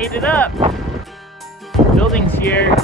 made it up. Building's here.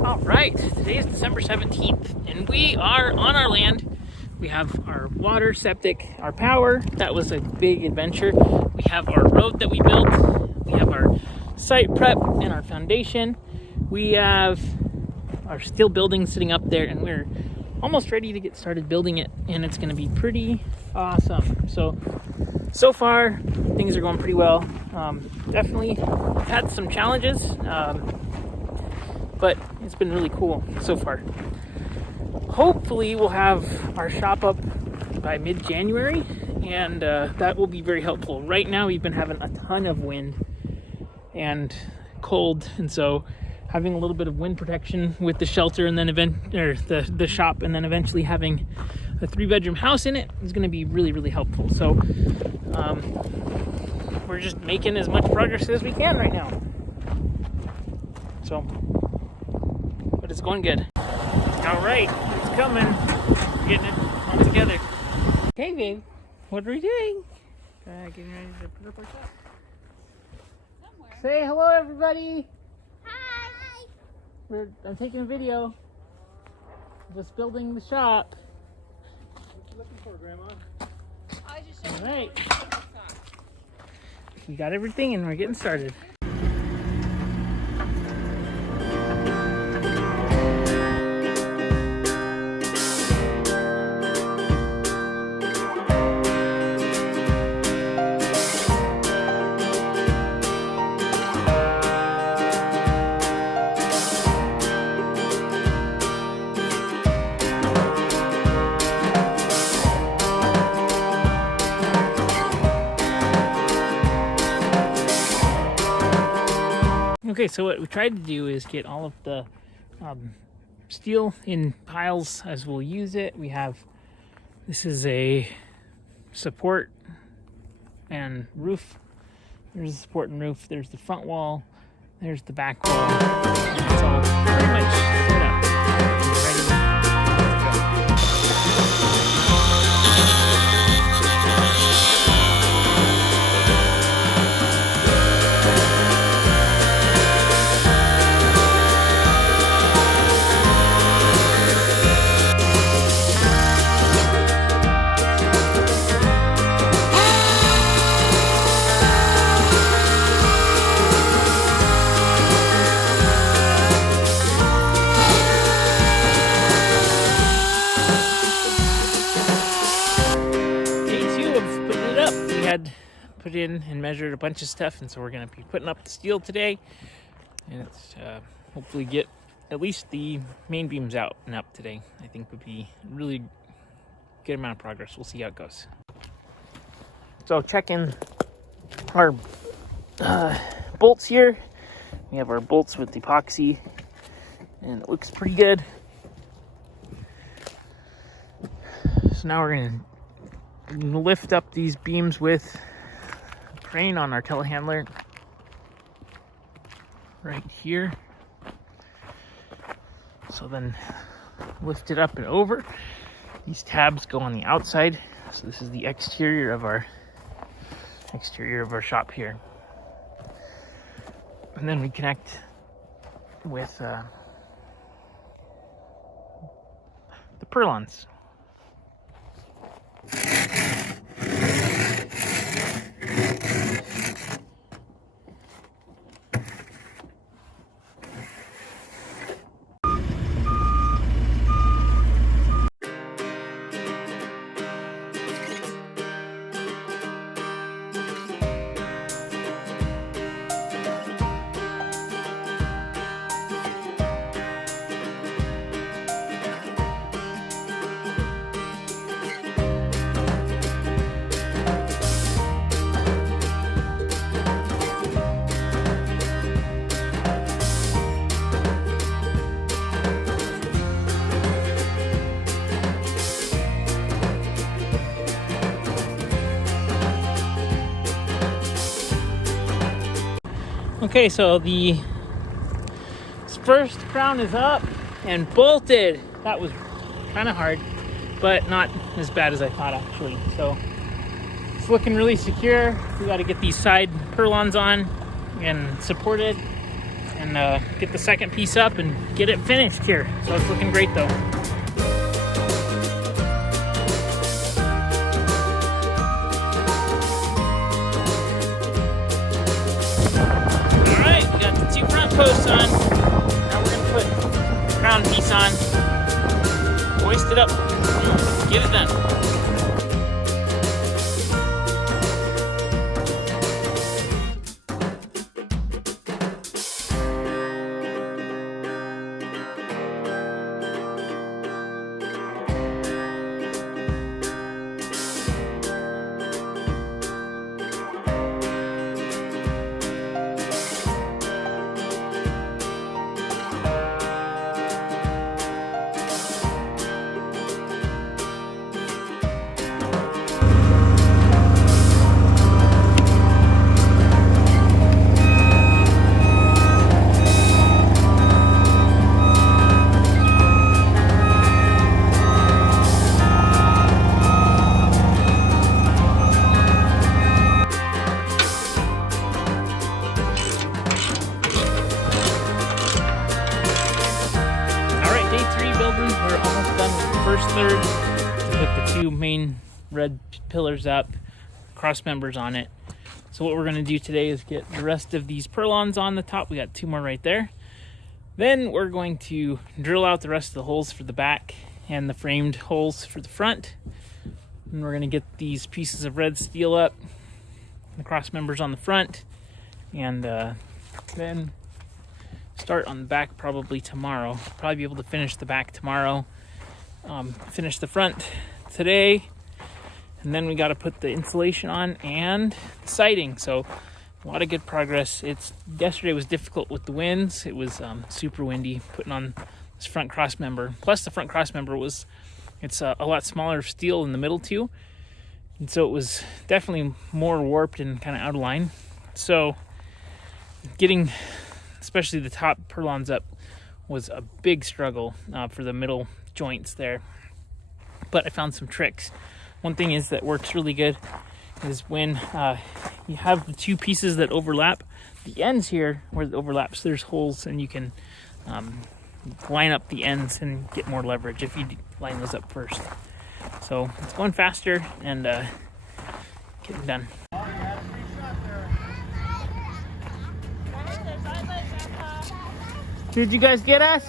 Alright, today is December 17th and we are on our land. We have our water, septic, our power. That was a big adventure. We have our road that we built. We have our site prep and our foundation. We have our steel building sitting up there and we're almost ready to get started building it, and it's going to be pretty awesome. So far things are going pretty well. Definitely had some challenges, but it's been really cool so far. Hopefully we'll have our shop up by mid-January, and that will be very helpful. Right now we've been having a ton of wind and cold, and so having a little bit of wind protection with the shelter and then the shop, and then eventually having a 3-bedroom house in it is going to be really, really helpful. So we're just making as much progress as we can right now. But it's going good. All right, it's coming. We're getting it all together. Okay, babe, what are we doing? Getting ready to put up our shop. Say hello, everybody. Hi. I'm taking a video of us building the shop. What you looking for, Grandma? I was just All showing right. you. We got everything and we're getting started. Okay, so what we tried to do is get all of the steel in piles as we'll use it. This is a support and roof. There's the support and roof. There's the front wall. There's the back wall. And it's all pretty much set up. Ready to go. Put in and measured a bunch of stuff, and so we're going to be putting up the steel today, and it's hopefully get at least the main beams out and up today. I think would be a really good amount of progress. We'll see how it goes. So check in our bolts here. We have our bolts with epoxy and it looks pretty good. So now we're going to lift up these beams with crane on our telehandler right here. So then lift it up and over. These tabs go on the outside. So this is the exterior of our shop here. And then we connect with the purlins. Okay, so the first crown is up and bolted. That was kind of hard, but not as bad as I thought actually. So it's looking really secure. We got to get these side purlins on and supported and get the second piece up and get it finished here. So it's looking great though. Alright, we got the two front posts on. Now we're gonna put the crown piece on, hoist it up, get it done. We're almost done with the first third. Put the two main red pillars up, cross members on it. So what we're going to do today is get the rest of these purlins on the top. We got two more right there. Then we're going to drill out the rest of the holes for the back and the framed holes for the front. And we're going to get these pieces of red steel up, the cross members on the front, and then start on the back probably tomorrow. Probably be able to finish the back tomorrow, finish the front today, and then we got to put the insulation on and the siding. So a lot of good progress. Yesterday was difficult with the winds. It was super windy putting on this front cross member. Plus the front cross member it's a lot smaller steel in the middle too, and so it was definitely more warped and kind of out of line. So getting especially the top purlins up was a big struggle for the middle joints there. But I found some tricks. One thing is that works really good is when you have the two pieces that overlap, the ends here where it overlaps, there's holes, and you can line up the ends and get more leverage if you line those up first. So it's going faster and getting done. Did you guys get us?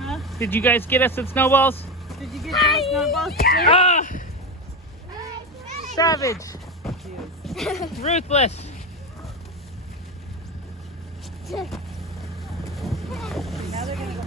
Huh? Did you guys get us at snowballs? Did you get those snowballs? Ah! Savage! Ruthless! Now they're gonna go.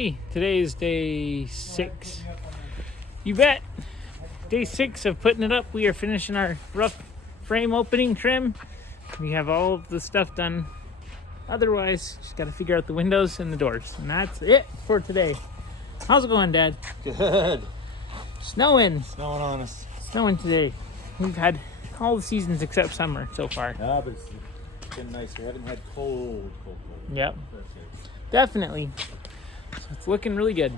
Today is day 6. You bet. Day 6 of putting it up. We are finishing our rough frame opening trim. We have all of the stuff done. Otherwise, just got to figure out the windows and the doors. And that's it for today. How's it going, Dad? Good. Snowing. Snowing on us. Snowing today. We've had all the seasons except summer so far. Yeah, but it's been nice. We haven't had cold. Yep. That's it. Definitely. So it's looking really good.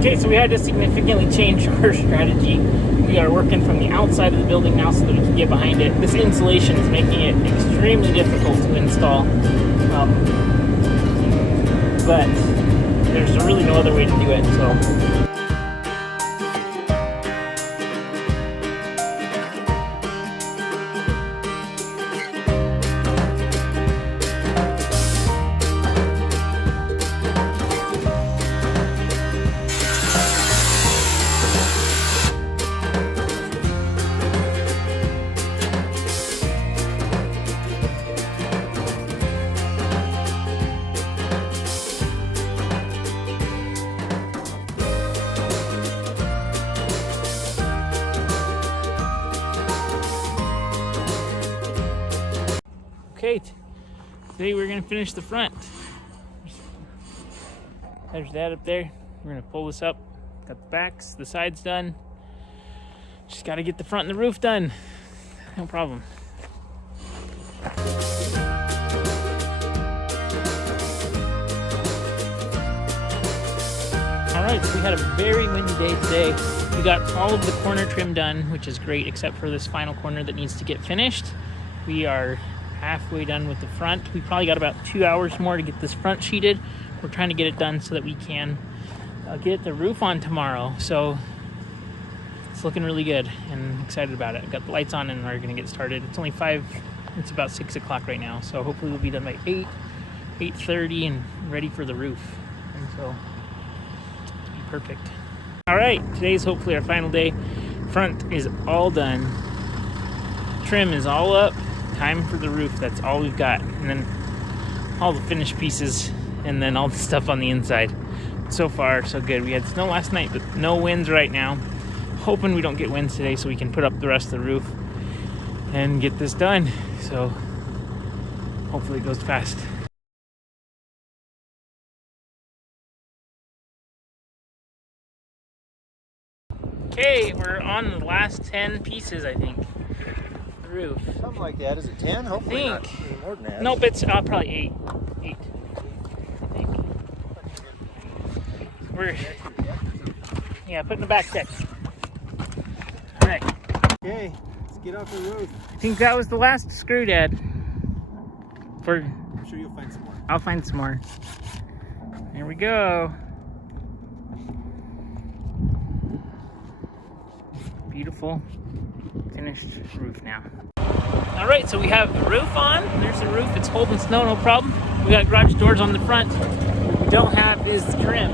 Okay, so we had to significantly change our strategy. We are working from the outside of the building now so that we can get behind it. This insulation is making it extremely difficult to install. But there's really no other way to do it, so. Okay, today we're gonna finish the front. There's that up there. We're gonna pull this up. Got the backs, the sides done. Just gotta get the front and the roof done. No problem. All right, so we had a very windy day today. We got all of the corner trim done, which is great, except for this final corner that needs to get finished. We are halfway done with the front. We probably got about 2 hours more to get this front sheeted. We're trying to get it done so that we can get the roof on tomorrow. So it's looking really good and I'm excited about it. I've got the lights on and we're gonna get started. It's only 5, it's about 6 o'clock right now. So hopefully we'll be done by 8:30 and ready for the roof. And so it'll be perfect. All right, today's hopefully our final day. Front is all done. Trim is all up. Time for the roof. That's all we've got, and then all the finished pieces, and then all the stuff on the inside. So far so good. We had snow last night but no winds right now. Hoping we don't get winds today so we can put up the rest of the roof and get this done. So hopefully it goes fast. Okay, we're on the last 10 pieces, I think. Roof. Something like that. Is it 10? Hopefully not any more than that. Nope, it's probably 8, I think. We're putting the back deck. All right. Okay, let's get off the roof. I think that was the last screw, Dad. I'm sure you'll find some more. I'll find some more. Here we go. Beautiful finished roof now. All right, so we have the roof on. There's the roof. It's holding snow, no problem. We got garage doors on the front. What we don't have is the trim.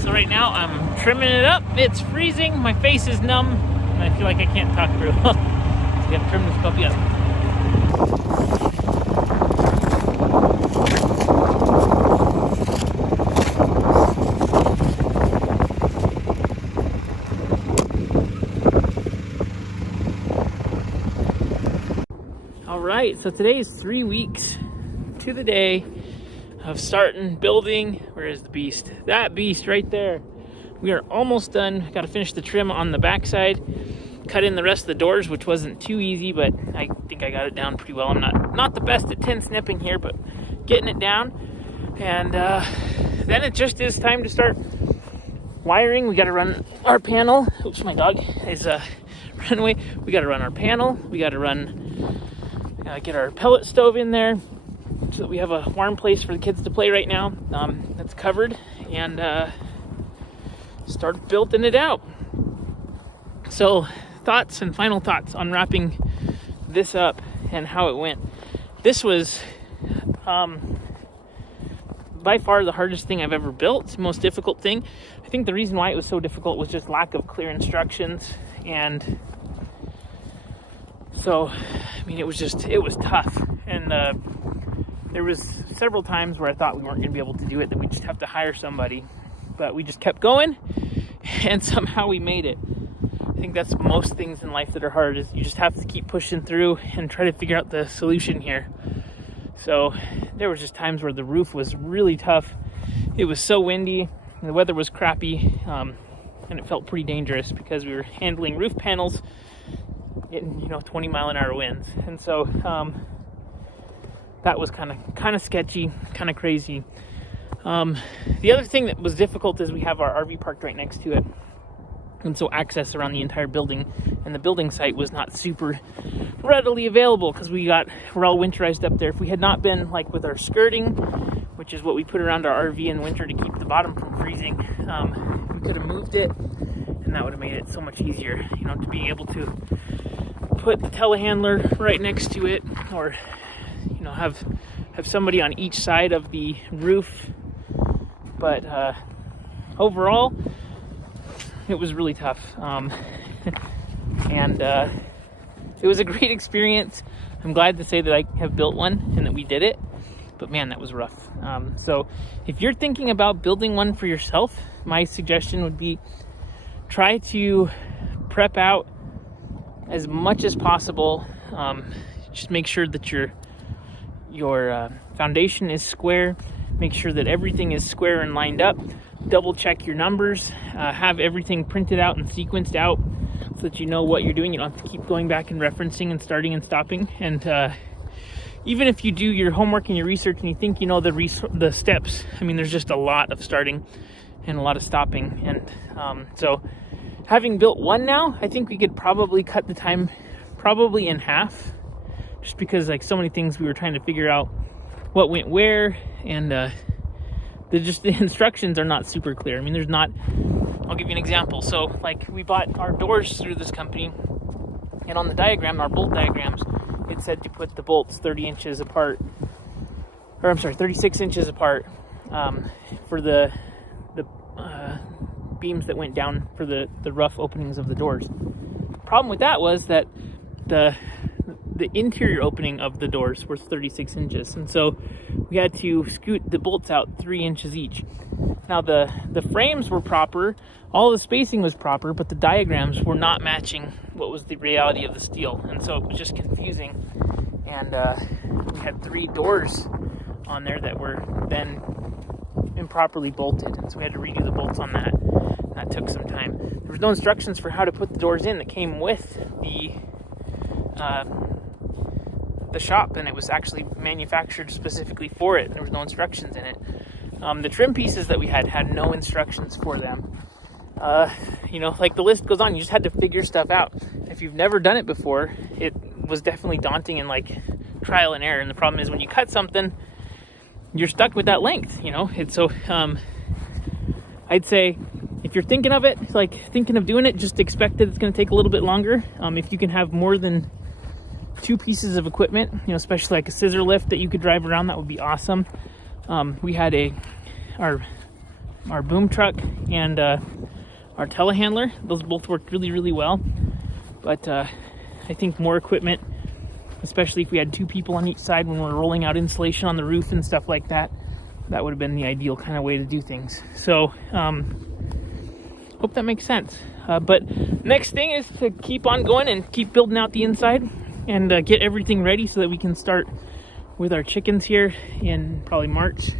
So right now I'm trimming it up. It's freezing. My face is numb, and I feel like I can't talk through. So we have to trim this puppy up. Alright, so today is 3 weeks to the day of starting building. Where is the beast? That beast right there. We are almost done. Got to finish the trim on the backside. Cut in the rest of the doors, which wasn't too easy, but I think I got it down pretty well. I'm not the best at tin snipping here, but getting it down. And then it just is time to start wiring. We got to run our panel. Oops, my dog is running away. We got to run our panel. We got to run get our pellet stove in there so that we have a warm place for the kids to play right now. That's covered, and start building it out. So thoughts and final thoughts on wrapping this up and how it went. This was by far the hardest thing I've ever built, most difficult thing. I think the reason why it was so difficult was just lack of clear instructions, and so I mean it was tough, and there was several times where I thought we weren't going to be able to do it, that we just have to hire somebody, but we just kept going and somehow we made it. I think that's most things in life that are hard, is you just have to keep pushing through and try to figure out the solution here. So there was just times where the roof was really tough. It was so windy, and the weather was crappy, and it felt pretty dangerous because we were handling roof panels getting 20-mile-an-hour winds, and so that was kind of sketchy, kind of crazy. The other thing that was difficult is we have our RV parked right next to it, and so access around the entire building and the building site was not super readily available because we're all winterized up there. If we had not been like with our skirting, which is what we put around our RV in winter to keep the bottom from freezing, we could have moved it, and that would have made it so much easier, to be able to put the telehandler right next to it, or have somebody on each side of the roof. But overall, it was really tough, and it was a great experience. I'm glad to say that I have built one and that we did it, but man, that was rough. So if you're thinking about building one for yourself, my suggestion would be try to prep out as much as possible. Just make sure that your foundation is square. Make sure that everything is square and lined up. Double check your numbers. Have everything printed out and sequenced out so that you know what you're doing. You don't have to keep going back and referencing and starting and stopping. And even if you do your homework and your research and you think you know the steps, I mean, there's just a lot of starting and a lot of stopping. And so having built one now, I think we could probably cut the time probably in half, just because like so many things we were trying to figure out what went where, and the instructions are not super clear. I mean, I'll give you an example. So like we bought our doors through this company, and on the diagram, our bolt diagrams, it said to put the bolts 36 inches apart for the beams that went down for the rough openings of the doors. Problem with that was that the interior opening of the doors was 36 inches, and so we had to scoot the bolts out 3 inches each. Now the frames were proper, all the spacing was proper, but the diagrams were not matching what was the reality of the steel, and so it was just confusing. And we had 3 doors on there that were then improperly bolted, and so we had to redo the bolts on that. That took some time. There was no instructions for how to put the doors in that came with the shop, and it was actually manufactured specifically for it. There was no instructions in it. The trim pieces that we had no instructions for them. Like the list goes on. You just had to figure stuff out. If you've never done it before, it was definitely daunting and like trial and error. And the problem is when you cut something, you're stuck with that length, It's so, I'd say if you're thinking of it, like thinking of doing it, just expect that it's going to take a little bit longer. If you can have more than 2 pieces of equipment, especially like a scissor lift that you could drive around, that would be awesome. We had our boom truck and our telehandler. Those both worked really, really well. But I think more equipment, especially if we had 2 people on each side when we're rolling out insulation on the roof and stuff like that, that would have been the ideal kind of way to do things. So hope that makes sense. But next thing is to keep on going and keep building out the inside and get everything ready so that we can start with our chickens here in probably March,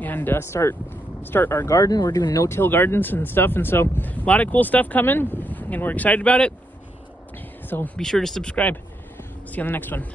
and start our garden. We're doing no-till gardens and stuff, and so a lot of cool stuff coming, and we're excited about it. So be sure to subscribe. See you on the next one.